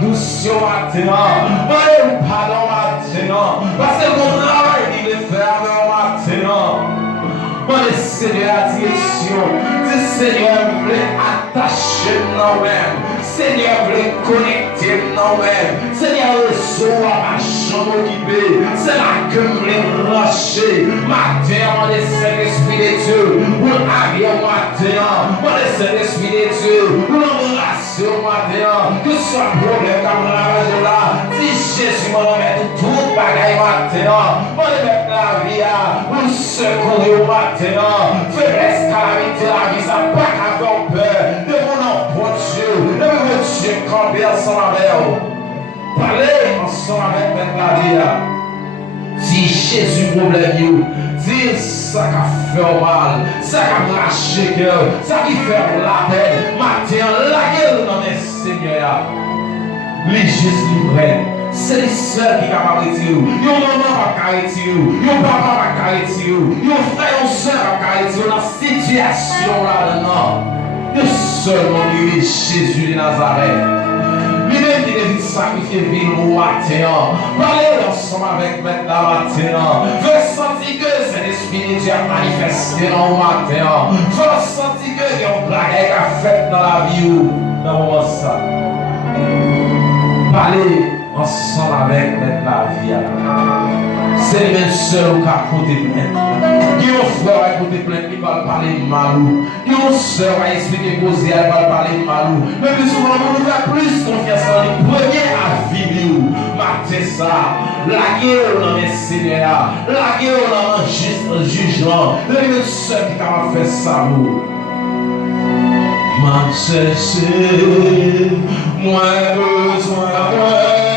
douce maintenant. Moi, pardon maintenant. Parce que mon travail, il est fermé maintenant. Moi, le Seigneur a direction. Le Seigneur voulait attacher nous-mêmes. Seigneur voulait connecter nous-mêmes. Seigneur, reçoit ma chambre occupée. C'est là que je voulais brancher. Matin, moi, le Saint-Esprit de Dieu. Pour arriver matin. Moi, le Saint-Esprit de Dieu. Pour l'embrasser matin. Que ce soit problème comme la là. Si Jésus m'a remis tout bagaille matin. Moi, le mettre la vie pour secourir matin. Faiblesse, calamité, la vie, ça n'a pas qu'à faire peur. De mon enfant Dieu. De mon Dieu, camper ensemble avec vous. Parlez ensemble avec la vie. Si Jésus problème, dire ça qui fait mal, ça qui marche cœur, ça qui fait la peine, matin, la gueule dans les Seigneurs. Les juste livrés. C'est les sœurs qui sont capables de dire, yon maman va carrétir, yon papa va carrétir, yon frère, yon soeur va carrétir dans la situation là-dedans. Yon seulement lui, Jésus de Nazareth. Lui-même qui devait sacrifier vie au matin. Parlez ensemble avec maintenant matin. Fais sentir que cet esprit de Dieu a manifesté dans le matin. Fais sentir que il y a un blague a fait dans la vie ou dans le moment ça. Parlez ensemble avec la vie. C'est les mêmes sœurs qui ont côté plainte. Il y a un frère qui a côté plainte qui va parler de malou. Il y a une sœur qui a expliqué causer, elle va parler de malou. Mais plus souvent, on nous fait plus confiance en lui. Premier à vivre. Matin ça. La guerre dans les Seigneurs. La guerre dans le jugement. Les mêmes sœurs qui ont fait ça. M'a cherché, moi besoin.